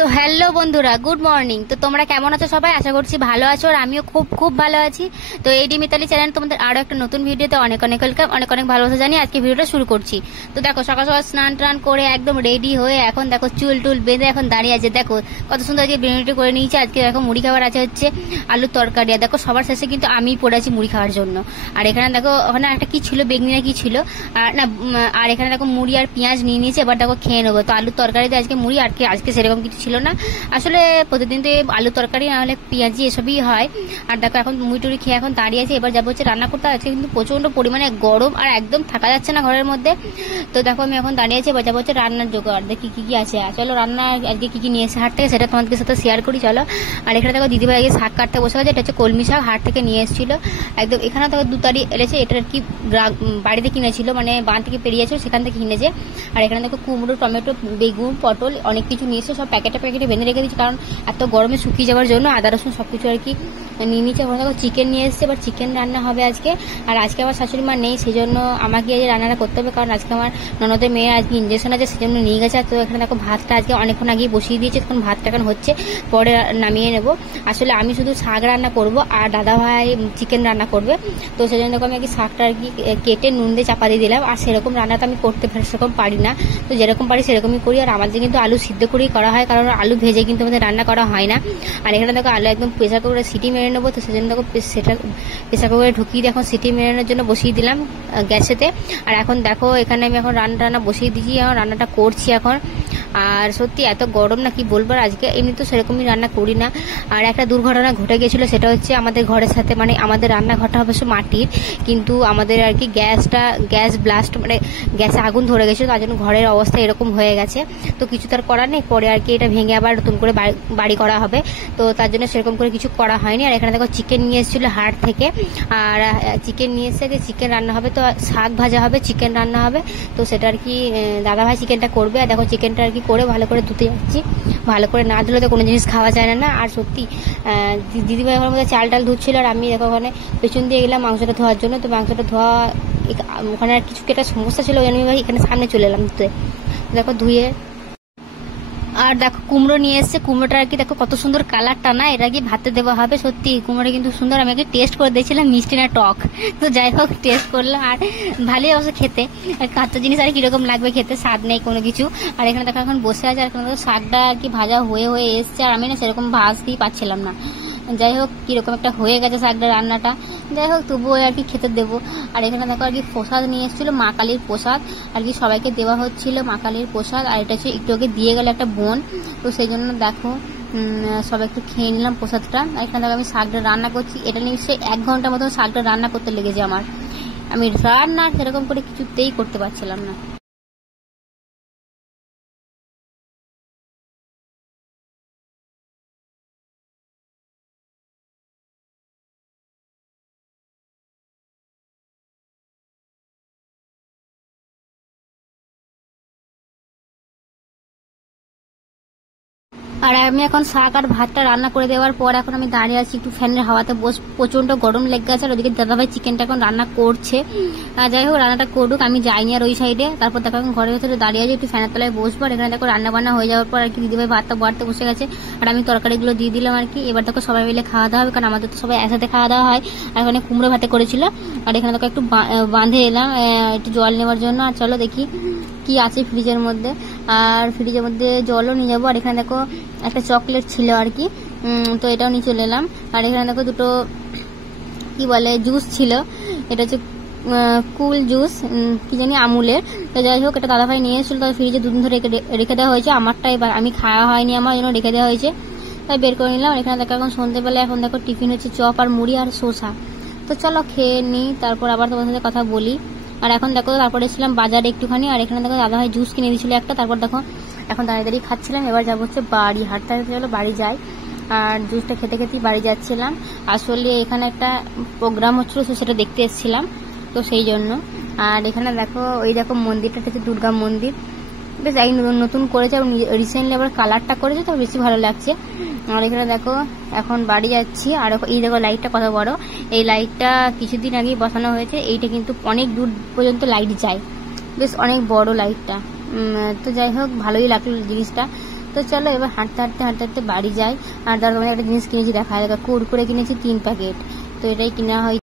তো হ্যালো বন্ধুরা, good morning. তো তোমরা কেমন আছো সবাই? আশা করছি ভালো আছো, আর আমিও খুব খুব ভালো আছি। তো এডি মিতালি চ্যানেল তোমাদের আরো একটা নতুন ভিডিওতে অনেক অনেক ওয়েলকাম, অনেক অনেক ভালোবাসা জানি আজকে ভিডিওটা শুরু করছি। তো দেখো, সকাল সকাল স্নান টান করে একদম রেডি হয়ে এখন দেখো চুল টুল বেঁধে এখন দাঁড়িয়ে আছে। দেখো কত সুন্দর আজকে বিরিয়ানিটা করে নিয়েছি। আজকে দেখো মুড়ি খাবার আছে হচ্ছে আলুর তরকারি। আর দেখো সবার শেষে কিন্তু আমি পড়ে আছি মুড়ি খাওয়ার জন্য। আর এখানে দেখো ওখানে একটা কি ছিল, বেগনি না কি ছিল, আর না আর এখানে দেখো মুড়ি আর পেঁয়াজ নিয়ে নিয়েছে। এবার দেখো খেয়ে নেবো। তো আলুর তরকারিতে আজকে মুড়ি, আর কি আজকে সেরকম কিছু ছিল না। আসলে প্রতিদিন তো আলু তরকারি না হলে পেঁয়াজি এসবই হয়। আর দেখো এখন মুড়ি টুড়ি খেয়ে এখন দাঁড়িয়ে আছে। এবার যাবো হচ্ছে রান্না করতে। আজকে কিন্তু প্রচন্ড পরিমাণে গরম আর একদম থাকা যাচ্ছে না ঘরের মধ্যে। তো দেখো আমি এখন দাঁড়িয়ে আছি। এবার যাবো হচ্ছে রান্নার জোগাড়, দেখি কি কি আছে। চলো রান্না আজকে কি কি নিয়ে এসে হাট থেকে সেটা তোমাদের সাথে শেয়ার করি চলো। আর এখানে দেখো দিদিভাই আগে শাক কাটতে বসে গেছে। এটা হচ্ছে কলমি শাক, হাট থেকে নিয়ে এসেছিল একদম। এখানে দেখো 2 তারিখ এনেছে। এটা আর কি বাড়িতে কিনেছিল, মানে বাঁধ থেকে পেরিয়েছে সেখান থেকে কিনেছে। আর এখানে দেখো কুমড়ো, টমেটো, বেগুন, পটল অনেক কিছু নিয়ে এসে সব প্যাকেটে বেঁধে রেখে দিচ্ছি, কারণ এত গরমে শুকিয়ে যাওয়ার জন্য আদা রসুন সবকিছু আর কি নিয়ে নিচ্ছে। ওখানে দেখো চিকেন নিয়ে এসছে, এবার চিকেন রান্না হবে আজকে। আর আজকে আমার শাশুড়ি মা নেই, সেই জন্য আমাকে এই রান্নাটা করতে হবে, কারণ আজকে আমার ননদের মেয়ে আজকে ইঞ্জেকশন আছে, সেই জন্য নিয়ে গেছে। তো এখানে দেখো ভাতটা আজকে অনেকক্ষণ আগেই বসিয়ে দিয়েছে, তখন ভাতটা এখন হচ্ছে, পরে নামিয়ে নেব। আসলে আমি শুধু শাক রান্না করব আর দাদা ভাই চিকেন রান্না করবে। তো সেই জন্য দেখো আমি আর কি শাকটা আর কি কেটে নুন দিয়ে চাপা দিয়ে দিলাম। আর সেরকম রান্নাটা আমি করতে সেরকম পারি না, তো যেরকম পারি সেরকমই করি। আর আমাদের কিন্তু আলু সিদ্ধ করেই করা হয়, কারণ আলু ভেজে কিন্তু আমাদের রান্না করা হয় না। আর এখানে দেখো আলু একদম প্রেসার কুকারে সিটি মেরে নেবো। তো সেজন্য দেখো সেটা প্রেসার কুকারে ঢুকিয়ে এখন সিটি মেরানোর জন্য বসিয়ে দিলাম গ্যাসেতে। আর এখন দেখো এখানে আমি এখন রান্না বসিয়ে দিয়েছি, এখন রান্নাটা করছি এখন। আর সত্যি এত গরম না কি বলবো। আজকে এমনি তো সেরকমই রান্না করি না। আর একটা দুর্ঘটনা ঘটে গেছিলো, সেটা হচ্ছে আমাদের ঘরের সাথে, মানে আমাদের রান্নাঘরটা অবশ্য মাটির, কিন্তু আমাদের আর কি গ্যাস ব্লাস্ট, মানে গ্যাসে আগুন ধরে গেছিলো, তার জন্য ঘরের অবস্থা এরকম হয়ে গেছে। তো কিছু তার করার নেই, পরে আর কি এটা ভেঙে আবার নতুন করে বাড়ি করা হবে। তো তার জন্য সেরকম করে কিছু করা হয়নি। আর এখানে দেখো চিকেন নিয়ে এসেছিলো হাট থেকে, আর চিকেন নিয়ে এসে চিকেন রান্না হবে। তো শাক ভাজা হবে, চিকেন রান্না হবে। তো সেটা আর কি দাদাভাই চিকেনটা করবে। আর দেখো চিকেনটা আর কি করে ভালো করে ধুতে যাচ্ছি, ভালো করে না ধুলে তো কোনো জিনিস খাওয়া যায় না। আর সত্যি দিদিভাই আমার মধ্যে চাল টাল ধুচ্ছিল, আর আমি দেখো ওখানে পেছন দিয়ে গেলাম মাংসটা ধোয়ার জন্য। তো মাংসটা ধোয়া ওখানে আর কিছু একটা সমস্যা ছিল, আমি এখানে সামনে চলে এলাম ধুতে। দেখো ধুয়ে, আর দেখো কুমড়ো নিয়ে এসছে। কুমড়োটা আর কি দেখো কত সুন্দর কালারটা না, এটা কি ভাতে দেওয়া হবে। সত্যি কুমড়োটা কিন্তু সুন্দর। আমি আগে টেস্ট করে দেখছিলাম মিষ্টি না টক। তো যাই হোক টেস্ট করলাম, আর ভালোই অবশ্য খেতে। কাঁচা জিনিস আর কিরকম লাগবে খেতে, স্বাদ নেই কোনো কিছু। আর এখানে দেখো এখন বসে আছে, আর এখানে দেখো শাকটা আর কি ভাজা হয়ে এসছে, আর আমি না সেরকম ভাজতেই পারছিলাম না। যাই হোক কিরকম একটা হয়ে গেছে শাকটা রান্নাটা, যাই হোক তবুও আর কি খেতে দেবো। আর এখানে দেখো আর কি প্রসাদ নিয়ে এসেছিলো, মা কালীর প্রসাদ আর কি সবাইকে দেওয়া হচ্ছিল, মা কালীর প্রসাদ। আর এটা হচ্ছে একটু আগে দিয়ে গেল একটা বোন, তো সেই জন্য দেখো সবাই একটু খেয়ে নিলাম প্রসাদটা। আর এখানে দেখো আমি শাকটা রান্না করছি, এটা নিশ্চয়ই 1 ঘন্টা মতো শাকটা রান্না করতে লেগেছে আমার। আমি রান্না সেরকম করে কিছুতেই করতে পারছিলাম না। আর আমি এখন শাক আর ভাতটা রান্না করে দেওয়ার পর এখন আমি দাঁড়িয়ে আছি একটু ফ্যানের হাওয়াতে প্রচন্ড গরম লেগে গেছে। আর ওদিকে দাদাভাই চিকেনটা এখন রান্না করছে। যাই হোক রান্নাটা করুক, আমি যাইনি আর ওই সাইডে। তারপর দেখো এখন ঘরের ভেতরে দাঁড়িয়ে আছি, একটু ফ্যানের তলায় বসবো। আর এখানে দেখো রান্না বান্না হয়ে যাওয়ার পর আর কি দিদিভাই ভাতটা বাড়তে বসে গেছে, আর আমি তরকারিগুলো দিয়ে দিলাম আর কি। এবার দেখো সবাই মিলে খাওয়া দাওয়া হবে, কারণ আমাদের তো সবাই একসাথে খাওয়া দাওয়া হয়। আর এখানে কুমড়ো ভাতে করেছিল। আর এখানে দেখো একটু বাঁধে এলাম একটু জল নেওয়ার জন্য। আর চলো দেখি কি আছে ফ্রিজের মধ্যে, আর ফ্রিজের মধ্যে জলও নিয়ে যাবো। আর এখানে দেখো একটা চকলেট ছিল আর কি, তো এটাও নিয়ে চলে এলাম। আর এখানে দেখো দুটো কি বলে জুস ছিল, এটা হচ্ছে কুল জুস কি জানি আমুলের। তো যাই হোক এটা দাদাভাই নিয়ে এসেছিল, তাই ফ্রিজে 2 দিন ধরে রেখে দেওয়া হয়েছে। আমারটাই আমি খাওয়া হয়নি, আমার জন্য রেখে দেওয়া হয়েছে, তাই বের করে নিলাম। এখানে দেখো এখন সন্ধ্যেবেলা এখন দেখো টিফিন হচ্ছে চপ আর মুড়ি আর শসা। তো চলো খেয়ে নিই, তারপর আবার তোমার সাথে কথা বলি। আর এখন দেখো তারপরে এসেছিলাম বাজারে একটুখানি, আর এখানে দেখো দাদাভাই জুস কিনে দিয়েছিল একটা। তারপর দেখো এখন দাঁড়িয়ে খাচ্ছিলাম। এবার যাবো হচ্ছে বাড়ি, হাঁটতে হাঁটতে চলো বাড়ি যাই। আর জুসটা খেতে খেতেই বাড়ি যাচ্ছিলাম। আসলে এখানে একটা প্রোগ্রাম হচ্ছিল, তো সেটা দেখতে এসেছিলাম, তো সেই জন্য। আর এখানে দেখো ওই দেখো মন্দিরটা হচ্ছে দুর্গা মন্দির, বেশ এই নতুন করেছে, এবং রিসেন্টলি আবার কালারটা করেছে, তো বেশি ভালো লাগছে। আর এখানে দেখো এখন বাড়ি যাচ্ছি। আর এই দেখো লাইটটা কত বড়, এই লাইটটা কিছুদিন আগেই বসানো হয়েছে। এইটা কিন্তু অনেক দূর পর্যন্ত লাইট যায়, বেশ অনেক বড় লাইটটা। তো যাই হোক ভালোই লাগলো জিনিসটা। তো চলো এবার হাঁটতে হাঁটতে হাঁটতে হাঁটতে বাড়ি যাই। আর তার একটা জিনিস কিনেছি, দেখা কুরকুরে কিনেছি 3 প্যাকেট, তো এটাই কিনা হয়।